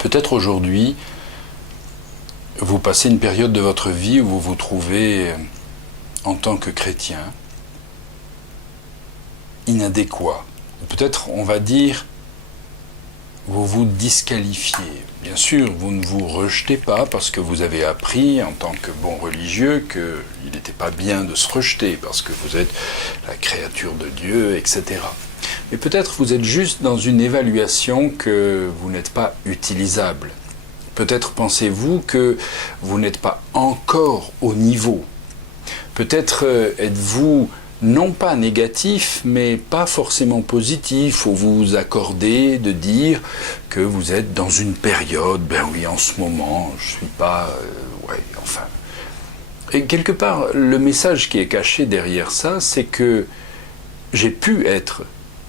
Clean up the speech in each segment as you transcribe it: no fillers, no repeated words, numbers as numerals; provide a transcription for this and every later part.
Peut-être aujourd'hui, vous passez une période de votre vie où vous vous trouvez, en tant que chrétien, inadéquat. Peut-être, on va dire, vous vous disqualifiez. Bien sûr, vous ne vous rejetez pas parce que vous avez appris, en tant que bon religieux, qu'il n'était pas bien de se rejeter parce que vous êtes la créature de Dieu, etc. Mais peut-être vous êtes juste dans une évaluation que vous n'êtes pas utilisable. Peut-être pensez-vous que vous n'êtes pas encore au niveau. Peut-être êtes-vous non pas négatif, mais pas forcément positif, où vous vous accordez de dire que vous êtes dans une période, ben oui, en ce moment, je suis pas... enfin... Et quelque part, le message qui est caché derrière ça, c'est que j'ai pu être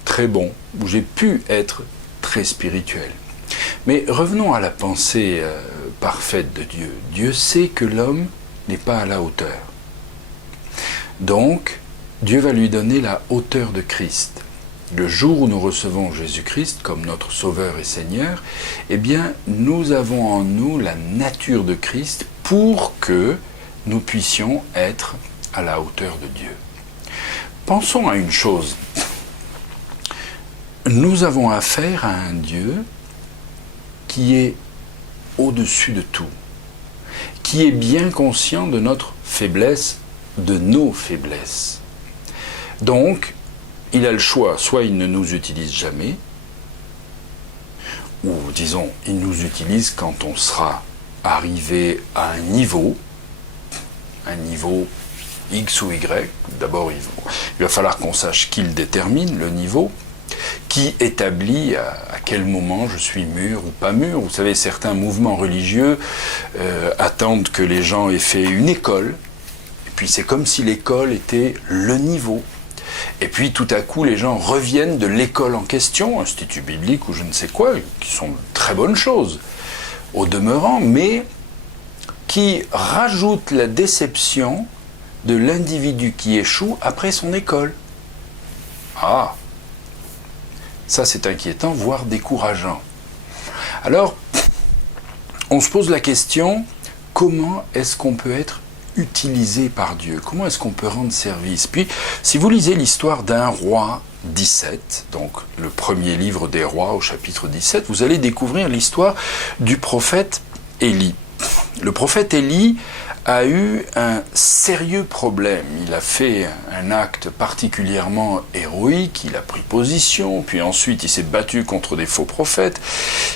très bon, ou j'ai pu être très spirituel. Mais revenons à la pensée parfaite de Dieu. Dieu sait que l'homme n'est pas à la hauteur. Donc, Dieu va lui donner la hauteur de Christ. Le jour où nous recevons Jésus-Christ comme notre Sauveur et Seigneur, eh bien, nous avons en nous la nature de Christ pour que nous puissions être à la hauteur de Dieu. Pensons à une chose. Nous avons affaire à un Dieu qui est au-dessus de tout, qui est bien conscient de notre faiblesse, de nos faiblesses. Donc, il a le choix, soit il ne nous utilise jamais, ou disons, il nous utilise quand on sera arrivé à un niveau X ou Y. D'abord, il va falloir qu'on sache qui le détermine, le niveau, qui établit à quel moment je suis mûr ou pas mûr. Vous savez, certains mouvements religieux attendent que les gens aient fait une école, et puis c'est comme si l'école était le niveau. Et puis tout à coup, les gens reviennent de l'école en question, institut biblique ou je ne sais quoi, qui sont de très bonnes choses au demeurant, mais qui rajoutent la déception de l'individu qui échoue après son école. Ah, ça c'est inquiétant, voire décourageant. Alors, on se pose la question, comment est-ce qu'on peut être utilisé par Dieu? Comment est-ce qu'on peut rendre service? Puis, si vous lisez l'histoire d'un roi 17, donc le premier livre des rois au chapitre 17, vous allez découvrir l'histoire du prophète Élie. Le prophète Élie a eu un sérieux problème. Il a fait un acte particulièrement héroïque, il a pris position, puis ensuite il s'est battu contre des faux prophètes,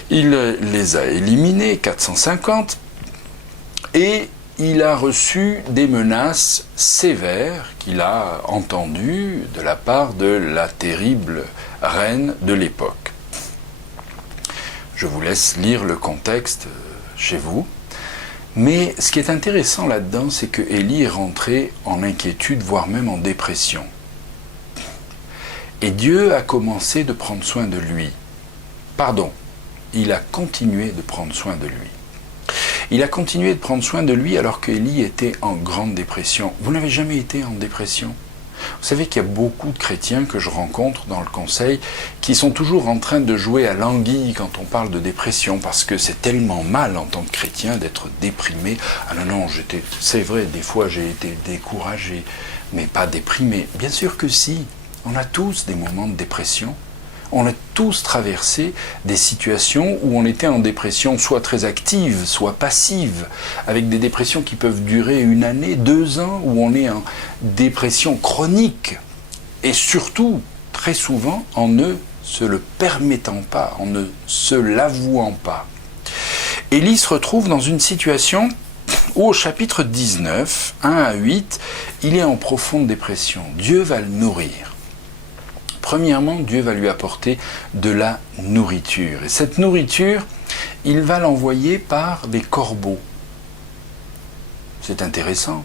il les a éliminés, 450, et il a reçu des menaces sévères qu'il a entendues de la part de la terrible reine de l'époque. Je vous laisse lire le contexte chez vous. Mais ce qui est intéressant là-dedans, c'est que Élie est rentré en inquiétude, voire même en dépression. Et Dieu a commencé de prendre soin de lui. Pardon, il a continué de prendre soin de lui. Il a continué de prendre soin de lui alors qu'Élie était en grande dépression. Vous n'avez jamais été en dépression ? Vous savez qu'il y a beaucoup de chrétiens que je rencontre dans le conseil qui sont toujours en train de jouer à l'anguille quand on parle de dépression parce que c'est tellement mal en tant que chrétien d'être déprimé. Ah non, c'est vrai, des fois j'ai été découragé, mais pas déprimé. Bien sûr que si, on a tous des moments de dépression. On a tous traversé des situations où on était en dépression soit très active, soit passive, avec des dépressions qui peuvent durer 1 année, 2 ans, où on est en dépression chronique. Et surtout, très souvent, en ne se le permettant pas, en ne se l'avouant pas. Élie se retrouve dans une situation où au chapitre 19, 1 à 8, il est en profonde dépression. Dieu va le nourrir. Premièrement, Dieu va lui apporter de la nourriture. Et cette nourriture, il va l'envoyer par des corbeaux. C'est intéressant.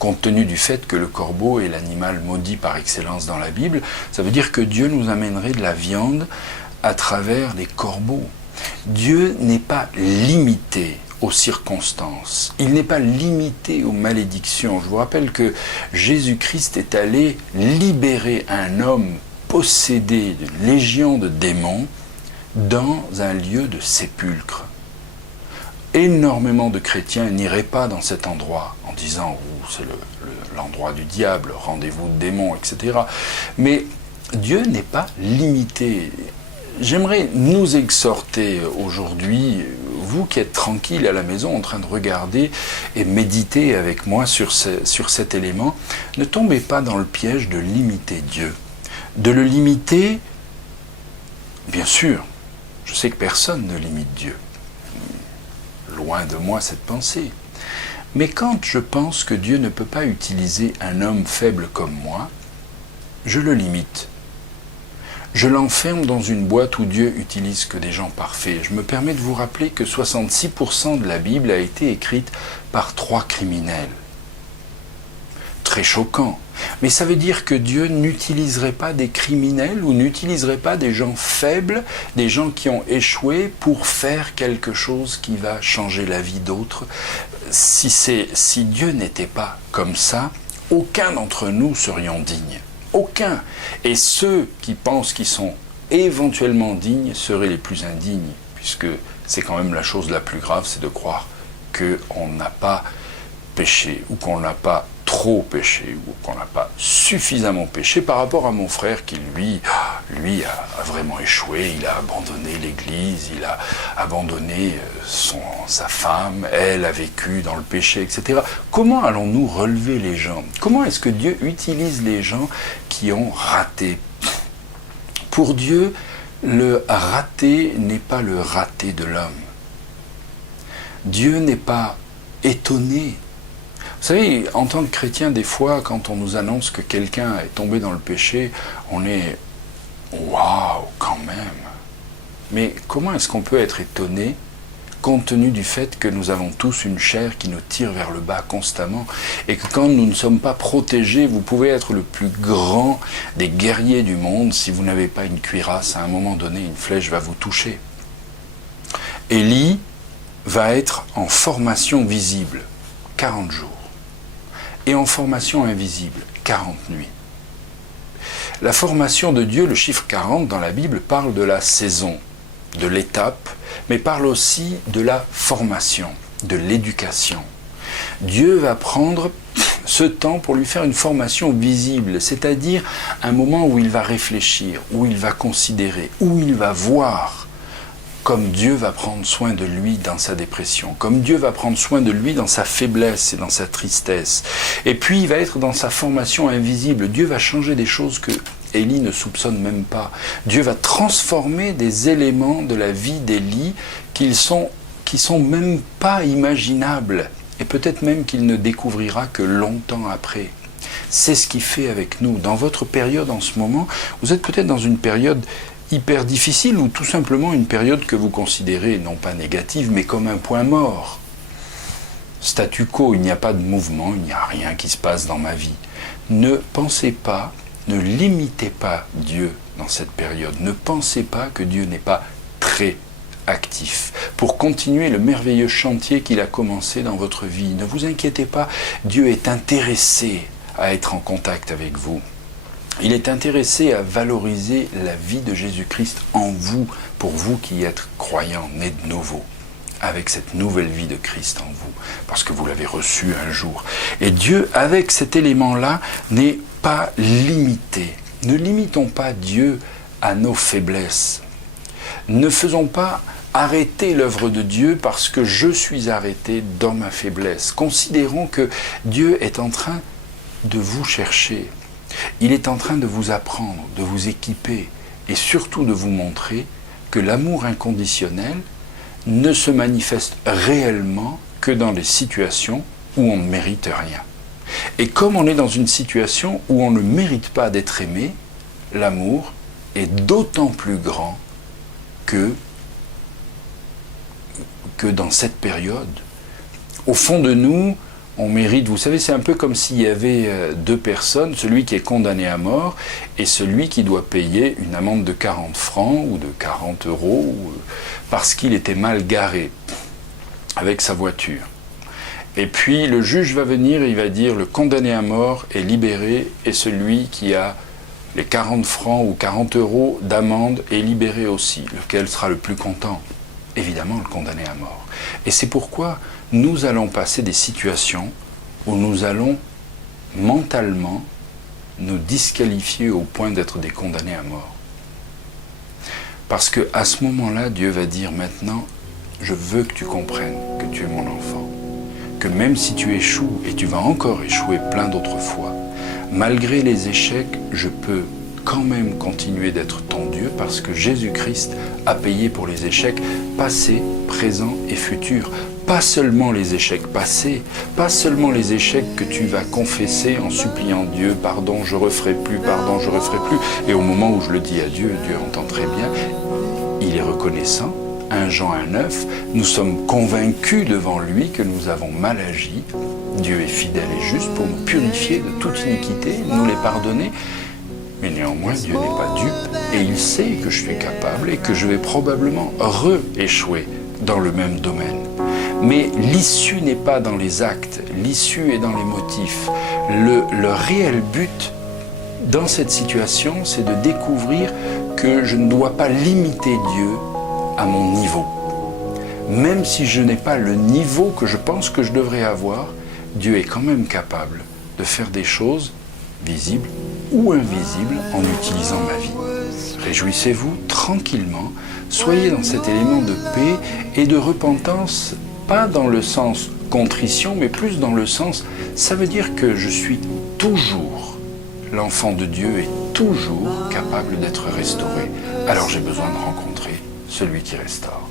Compte tenu du fait que le corbeau est l'animal maudit par excellence dans la Bible, ça veut dire que Dieu nous amènerait de la viande à travers les corbeaux. Dieu n'est pas limité aux circonstances. Il n'est pas limité aux malédictions. Je vous rappelle que Jésus-Christ est allé libérer un homme possédé d'une légion de démons dans un lieu de sépulcre. énormément de chrétiens n'iraient pas dans cet endroit en disant « c'est l'endroit du diable, rendez-vous de démons, etc. » Mais Dieu n'est pas limité. J'aimerais nous exhorter aujourd'hui, vous qui êtes tranquille à la maison en train de regarder et méditer avec moi sur cet élément, ne tombez pas dans le piège de limiter Dieu. De le limiter, bien sûr, je sais que personne ne limite Dieu. Loin de moi cette pensée. Mais quand je pense que Dieu ne peut pas utiliser un homme faible comme moi, je le limite. Je l'enferme dans une boîte où Dieu utilise que des gens parfaits. Je me permets de vous rappeler que 66% de la Bible a été écrite par 3 criminels. Très choquant. Mais ça veut dire que Dieu n'utiliserait pas des criminels ou n'utiliserait pas des gens faibles, des gens qui ont échoué pour faire quelque chose qui va changer la vie d'autres. Si Dieu n'était pas comme ça, aucun d'entre nous serions dignes. Aucun. Et ceux qui pensent qu'ils sont éventuellement dignes seraient les plus indignes, puisque c'est quand même la chose la plus grave, c'est de croire qu'on n'a pas péché, ou qu'on n'a pas trop péché, ou qu'on n'a pas suffisamment péché par rapport à mon frère qui, lui a vraiment échoué, il a abandonné l'église, il a abandonné sa femme, elle a vécu dans le péché, etc. Comment allons-nous relever les gens? Comment est-ce que Dieu utilise les gens qui ont raté? Pour Dieu, le raté n'est pas le raté de l'homme. Dieu n'est pas étonné. Vous savez, en tant que chrétien, des fois, quand on nous annonce que quelqu'un est tombé dans le péché, on est « waouh, quand même !» Mais comment est-ce qu'on peut être étonné compte tenu du fait que nous avons tous une chair qui nous tire vers le bas constamment et que quand nous ne sommes pas protégés, vous pouvez être le plus grand des guerriers du monde, si vous n'avez pas une cuirasse, à un moment donné, une flèche va vous toucher. Élie va être en formation visible, 40 jours. Et en formation invisible, 40 nuits. La formation de Dieu, le chiffre 40 dans la Bible, parle de la saison, de l'étape, mais parle aussi de la formation, de l'éducation. Dieu va prendre ce temps pour lui faire une formation visible, c'est-à-dire un moment où il va réfléchir, où il va considérer, où il va voir, comme Dieu va prendre soin de lui dans sa dépression, comme Dieu va prendre soin de lui dans sa faiblesse et dans sa tristesse. Et puis il va être dans sa formation invisible. Dieu va changer des choses que Élie ne soupçonne même pas. Dieu va transformer des éléments de la vie d'Élie qui sont même pas imaginables. Et peut-être même qu'il ne découvrira que longtemps après. C'est ce qu'il fait avec nous. Dans votre période en ce moment, vous êtes peut-être dans une période hyper difficile ou tout simplement une période que vous considérez non pas négative mais comme un point mort. Statu quo, il n'y a pas de mouvement, il n'y a rien qui se passe dans ma vie. Ne pensez pas, ne limitez pas Dieu dans cette période. Ne pensez pas que Dieu n'est pas très actif pour continuer le merveilleux chantier qu'il a commencé dans votre vie. Ne vous inquiétez pas, Dieu est intéressé à être en contact avec vous. Il est intéressé à valoriser la vie de Jésus-Christ en vous, pour vous qui êtes croyants, nés de nouveau, avec cette nouvelle vie de Christ en vous, parce que vous l'avez reçu un jour. Et Dieu, avec cet élément-là, n'est pas limité. Ne limitons pas Dieu à nos faiblesses. Ne faisons pas arrêter l'œuvre de Dieu parce que je suis arrêté dans ma faiblesse. Considérons que Dieu est en train de vous chercher. Il est en train de vous apprendre, de vous équiper et surtout de vous montrer que l'amour inconditionnel ne se manifeste réellement que dans les situations où on ne mérite rien. Et comme on est dans une situation où on ne mérite pas d'être aimé, l'amour est d'autant plus grand que dans cette période. Au fond de nous, on mérite, vous savez, c'est un peu comme s'il y avait 2 personnes, celui qui est condamné à mort et celui qui doit payer une amende de 40 francs ou de 40 euros parce qu'il était mal garé avec sa voiture. Et puis le juge va venir et il va dire le condamné à mort est libéré et celui qui a les 40 francs ou 40 euros d'amende est libéré aussi. Lequel sera le plus content? évidemment le condamner à mort. Et c'est pourquoi nous allons passer des situations où nous allons mentalement nous disqualifier au point d'être des condamnés à mort. Parce qu'à ce moment-là, Dieu va dire maintenant, je veux que tu comprennes que tu es mon enfant, que même si tu échoues, et tu vas encore échouer plein d'autres fois, malgré les échecs, je peux quand même continuer d'être ton Dieu parce que Jésus-Christ a payé pour les échecs passés, présents et futurs. Pas seulement les échecs passés, pas seulement les échecs que tu vas confesser en suppliant Dieu, pardon, je referai plus, pardon, je referai plus. Et au moment où je le dis à Dieu, Dieu entend très bien, il est reconnaissant. 1 Jean 1,9, nous sommes convaincus devant lui que nous avons mal agi. Dieu est fidèle et juste pour nous purifier de toute iniquité, nous les pardonner. Mais néanmoins, Dieu n'est pas dupe et il sait que je suis capable et que je vais probablement re-échouer dans le même domaine. Mais l'issue n'est pas dans les actes, l'issue est dans les motifs. Le réel but dans cette situation, c'est de découvrir que je ne dois pas limiter Dieu à mon niveau. Même si je n'ai pas le niveau que je pense que je devrais avoir, Dieu est quand même capable de faire des choses visibles ou invisibles en utilisant ma vie. Réjouissez-vous tranquillement, soyez dans cet élément de paix et de repentance, pas dans le sens contrition, mais plus dans le sens, ça veut dire que je suis toujours, l'enfant de Dieu est toujours capable d'être restauré. Alors j'ai besoin de rencontrer celui qui restaure.